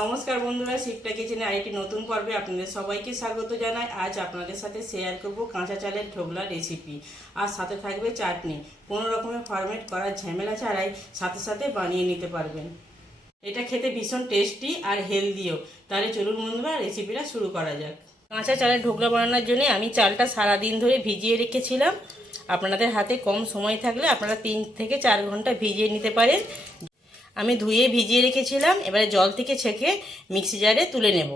নমস্কার বন্ধুরা শিবটা কিচেনে আরেকটি নতুন পর্বে আপনাদের সবাইকে স্বাগত জানাই। আজ আপনাদের সাথে শেয়ার করব কাঁচা চালের ঢোকলা রেসিপি আর সাথে থাকবে চাটনি। কোনো রকমের ফরমেট করার ঝামেলা ছাড়াই সাথে সাথে বানিয়ে নিতে পারবেন। এটা খেতে ভীষণ টেস্টি আর হেলদিও তাহলে চলুন বন্ধুরা রেসিপিটা শুরু করা যাক। কাঁচা চালের ঢোকলা বানানোর জন্য আমি চালটা সারা দিন ধরে ভিজিয়ে রেখেছিলাম। আপনাদের হাতে কম সময় থাকলে আপনারা তিন থেকে চার ঘণ্টা ভিজিয়ে নিতে পারেন। আমি ধুয়ে ভিজিয়ে রেখেছিলাম, এবারে জল থেকে ছেঁকে মিক্সি জারে তুলে নেব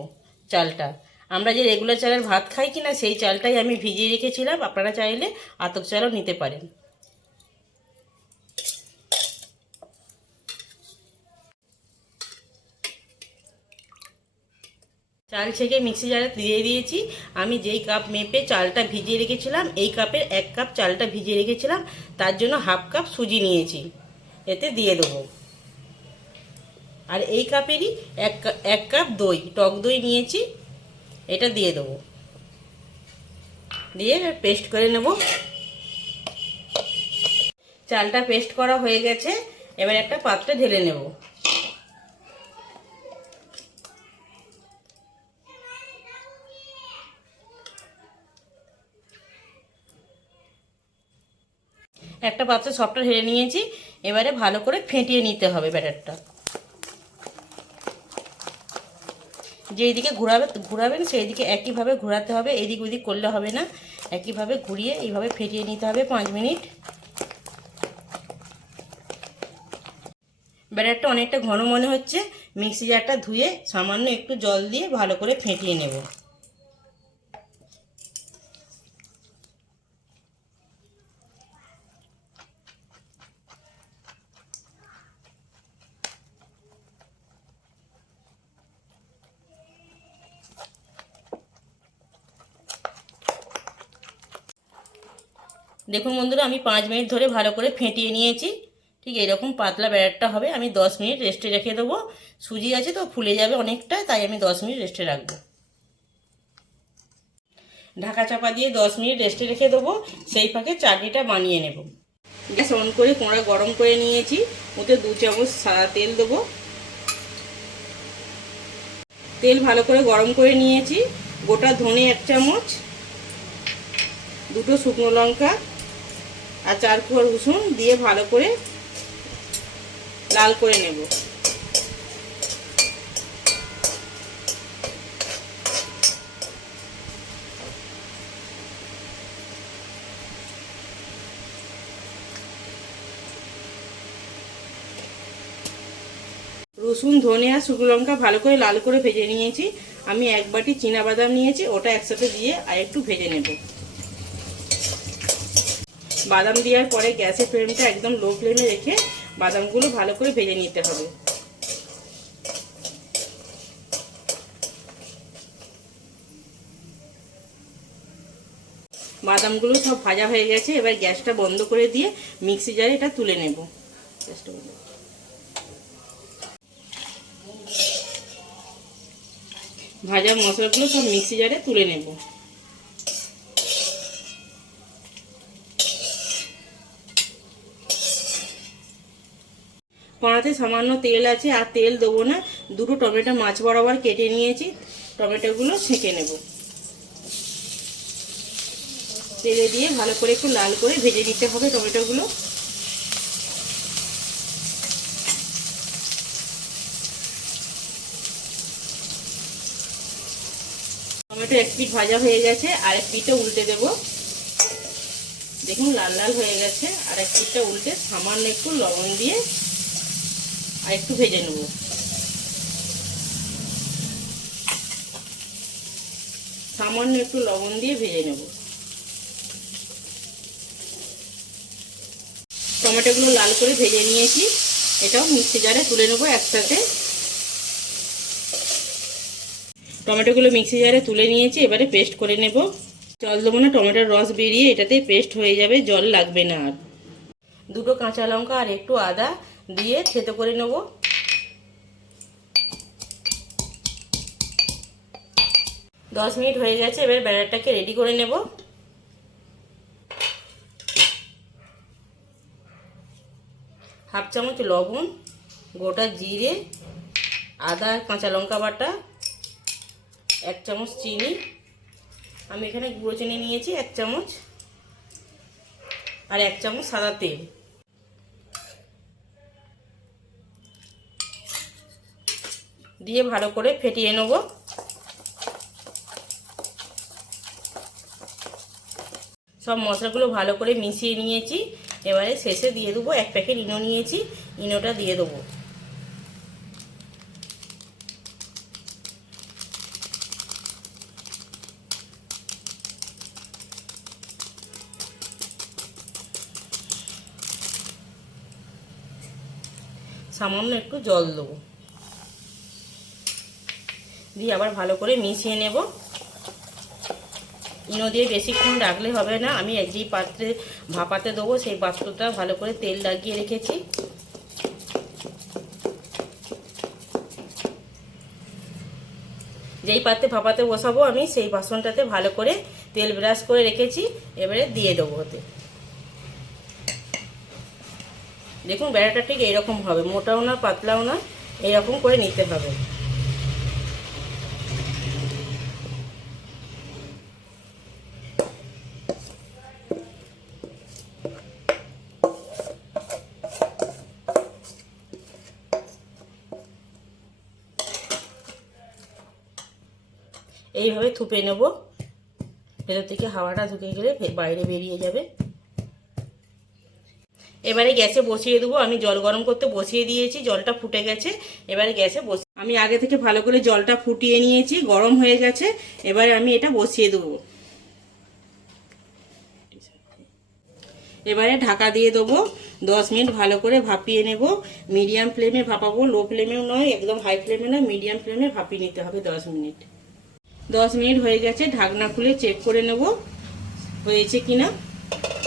চালটা। আমরা যে রেগুলার চালের ভাত খাই কিনা সেই চালটাই আমি ভিজিয়ে রেখেছিলাম, আপনারা চাইলে আতক চালও নিতে পারেন। চাল ছেঁকে মিক্সি জারে দিয়ে দিয়েছি। আমি যেই কাপ মেপে চালটা ভিজিয়ে রেখেছিলাম, এই কাপের এক কাপ চালটা ভিজিয়ে রেখেছিলাম, তার জন্য হাফ কাপ সুজি নিয়েছি। এতে দিয়ে দেবো। আর এই কাপেরই এক এক কাপ দই, টক দই নিয়েছি, এটা দিয়ে দেবো। দিয়ে পেস্ট করে নেব। চালটা পেস্ট করা হয়ে গেছে, এবার একটা পাত্রে ঢেলে নেব। একটা পাত্রে সবটা ঢেলে নিয়েছি, এবারে ভালো করে ফেটিয়ে নিতে হবে ব্যাটারটা। যেই দিকে ঘোরাবে ঘোরাবেন সেই দিকে একইভাবে ঘোরাতে হবে। এদিক ওদিক করলে হবে না। একইভাবে ঘুরিয়ে, এইভাবে ফেটিয়ে নিতে হবে পাঁচ মিনিট। ব্যাটারটা অনেকটা ঘন মনে হচ্ছে। মিক্সি জারটা ধুয়ে সামান্য একটু জল দিয়ে ভালো করে ফেটিয়ে নেব। দেখুন বন্ধুরা, আমি পাঁচ মিনিট ধরে ভালো করে ফেটিয়ে নিয়েছি। ঠিক এরকম পাতলা ব্যাটারটা হবে, আমি দশ মিনিট রেস্টে রেখে দেবো। সুজি আছে তো, ফুলে যাবে অনেকটা, তাই আমি দশ মিনিট রেস্টে রাখব। ঢাকা চাপা দিয়ে দশ মিনিট রেস্টে রেখে দেবো, সেই ফাঁকে চাটনিটা বানিয়ে নেব। গ্যাস অন করে কোঁড়া গরম করে নিয়েছি, ওতে দু চামচ সাদা তেল দেবো। তেল ভালো করে গরম করে নিয়েছি, গোটা ধনে এক চামচ, দুটো শুকনো লঙ্কা আর চার কুয়ার রসুন দিয়ে ভালো করে লাল করে নেব। রসুন, ধনে আর শুকনো লঙ্কা ভালো করে লাল করে ভেজে নিয়েছি। আমি এক বাটি বাদাম নিয়েছি, ওটা একসাথে দিয়ে আর একটু ভেজে নেব। বাদাম দেওয়ার পরে গ্যাসের ফ্লেমটা একদম লো ফ্লেমে রেখে বাদামগুলো ভালো করে ভেজে নিতে হবে। বাদামগুলো সব ভাজা হয়ে গেছে, এবার গ্যাসটা বন্ধ করে দিয়ে মিক্সি জারে এটা তুলে নেব। ভাজা মশলাগুলো সব মিক্সি জারে তুলে নেব। কড়াতে সামান্য তেল আছে, আর তেল দেবো না। দুটো টমেটো মাছ বরাবর কেটে নিয়েছি। টমেটোগুলো ছেঁকে নেব। তেলে দিয়ে ভালো করে একটু লাল করে ভেজে নিতে হবে টমেটোগুলো। টমেটো এক পিঠ ভাজা হয়ে গেছে, আর এক পিঠটা উল্টে দেব। দেখুন, লাল লাল হয়ে গেছে, আর এক পিঠটা উল্টে সামান্য একটু লবণ দিয়ে আর একটু ভেজে নেব। সামান্য একটু লবণ দিয়ে ভেজে নেব। টমেটোগুলো লাল করে ভেজে নিয়েছি। এটাও মিক্সি জারে তুলে নেব একসাথে। টমেটোগুলো মিক্সি জারে তুলে নিয়েছি, এবারে পেস্ট করে নেব। জল দেবো না, টমেটোর রস বেরিয়ে এটাতে পেস্ট হয়ে যাবে, জল লাগবে না আর। দুটো কাঁচা লঙ্কা আর একটু আদা দিয়ে থেতো করে নেব। দশ মিনিট হয়ে গেছে, এবার ব্যাটারটাকে রেডি করে নেব। হাফ চামচ লবণ, গোটা জিরে, আদা কাঁচা লঙ্কা বাটা, এক চামচ চিনি। আমি এখানে গুঁড়ো চিনি নিয়েছি, এক চামচ। আর এক চামচ সাদা তেল। দিয়ে ভালো করে ফেটিয়ে নেব। সব মশলাগুলো ভালো করে মিশিয়ে নিয়েছি। এবারে শেষে দিয়ে দেবো এক প্যাকেট ইনো নিয়েছি। ইনোটা দিয়ে দেবো। সামান্য একটু জল দেবো। দিয়ে আবার ভালো করে মিশিয়ে নেব। ইনো দিয়ে বেশিক্ষণ রাখলে হবে না। আমি এক যেই পাত্রে ভাপাতে দেবো, সেই পাত্রটা ভালো করে তেল লাগিয়ে রেখেছি। যেই পাত্রে ভাপাতে বসাবো আমি, সেই বাসনটাতে ভালো করে তেল ব্রাশ করে রেখেছি। এবারে দিয়ে দেবো ওতে। দেখুন বেড়াটা ঠিক এইরকম হবে। মোটাও না, পাতলাও না, এইরকম করে নিতে হবে। এইভাবে থুপে নেব। ভেতর থেকে হাওয়াটা ঢুকে গেলে বাইরে বেরিয়ে যাবে। এবারে গ্যাসে বসিয়ে দেবো। আমি জল গরম করতে বসিয়ে দিয়েছি, জলটা ফুটে গেছে। এবারে গ্যাসে বসে আমি আগে থেকে ভালো করে জলটা ফুটিয়ে নিয়েছি, গরম হয়ে গেছে। এবারে আমি এটা বসিয়ে দেবো। এবারে ঢাকা দিয়ে দেবো। দশ মিনিট ভালো করে ভাপিয়ে নেব। মিডিয়াম ফ্লেমে ভাপাবো। লো ফ্লেমেও নয়, একদম হাই ফ্লেমে নয়, মিডিয়াম ফ্লেমে ভাপিয়ে নিতে হবে দশ মিনিট। দশ মিনিট হয়ে গেছে, ঢাকনা খুলে চেক করে নেব হয়েছে কিনা।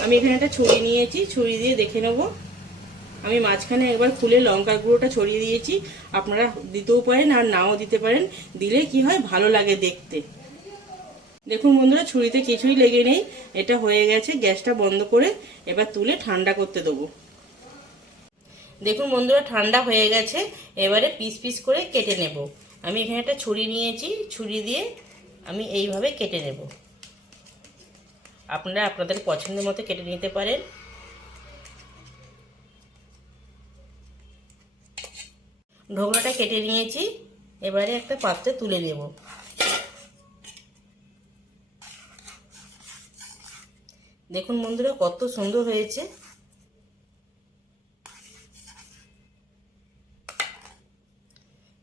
আমি এখানে একটা ছুরি নিয়েছি, ছুরি দিয়ে দেখে নেব। আমি মাঝখানে একবার খুলে লঙ্কার গুঁড়োটা ছড়িয়ে দিয়েছি। আপনারা দিতেও পারেন আর নাও দিতে পারেন। দিলে কি হয়? ভালো লাগে দেখতে। দেখুন বন্ধুরা, ছুরিতে কিছুই লেগে নেই। এটা হয়ে গেছে, গ্যাসটা বন্ধ করে এবার তুলে ঠান্ডা করতে দেবো। দেখুন বন্ধুরা, ঠান্ডা হয়ে গেছে। এবারে পিস পিস করে কেটে নেব। আমি এখানে একটা ছুরি নিয়েছি, ছুরি দিয়ে আমি এইভাবে কেটে নেব। আপনারা আপনাদের পছন্দের মতো কেটে নিতে পারেন। ঢোকলাটা কেটে নিয়েছি। এবারে একটা পাত্রে তুলে নেব। দেখুন বন্ধুরা, কত সুন্দর হয়েছে।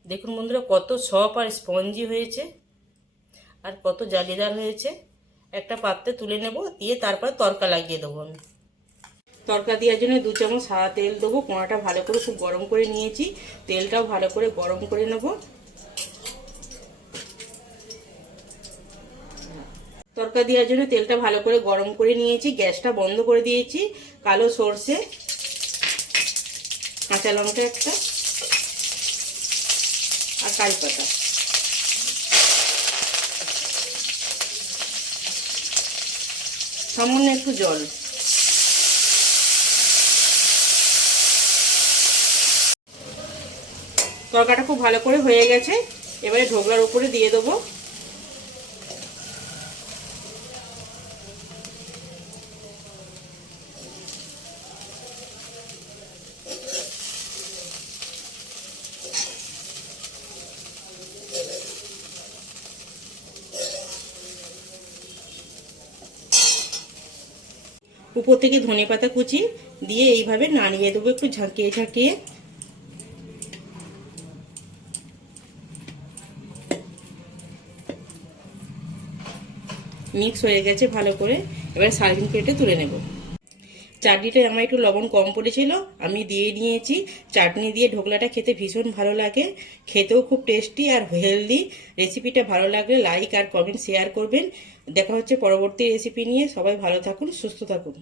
দেখুন বন্ধুরা, কত সফট আর স্পঞ্জি হয়েছে। আর কত জালিদার হয়েছে, একটা পাত্রে তুলে নেব, দিয়ে তারপর তরকা লাগিয়ে দেবো আমি। তরকা দেওয়ার জন্য দু চামচ সাদা তেল দেবো কোঁড়াটা ভালো করে খুব গরম করে নিয়েছি, তেলটাও ভালো করে গরম করে নেব। তরকা দেওয়ার জন্য তেলটা ভালো করে গরম করে নিয়েছি, গ্যাসটা বন্ধ করে দিয়েছি, কালো সর্ষে, কাঁচা লঙ্কা একটা, আর কারি পাতা। সামান্য একটু জল। তরকাটা খুব ভালো করে হয়ে গেছে। এবারে ঢোকলার উপরে দিয়ে দেবো। উপর থেকে ধনে পাতা কুচি দিয়ে এইভাবে নাড়িয়ে দেবো, একটু ঝাঁকিয়ে ঝাঁকিয়ে। মিক্স হয়ে গেছে ভালো করে, এবার সার্ভিং প্লেটে তুলে নেব। চাটনিটা আমার একটু লবণ কম পড়েছিল, আমি দিয়ে নিয়েছি। চাটনি দিয়ে ঢোকলাটা খেতে ভীষণ ভালো লাগে, খেতেও খুব টেস্টি আর হেলদি। রেসিপিটা ভালো লাগলে লাইক আর কমেন্ট শেয়ার করবেন। দেখা হচ্ছে পরবর্তী রেসিপি নিয়ে। সবাই ভালো থাকুন সুস্থ থাকুন।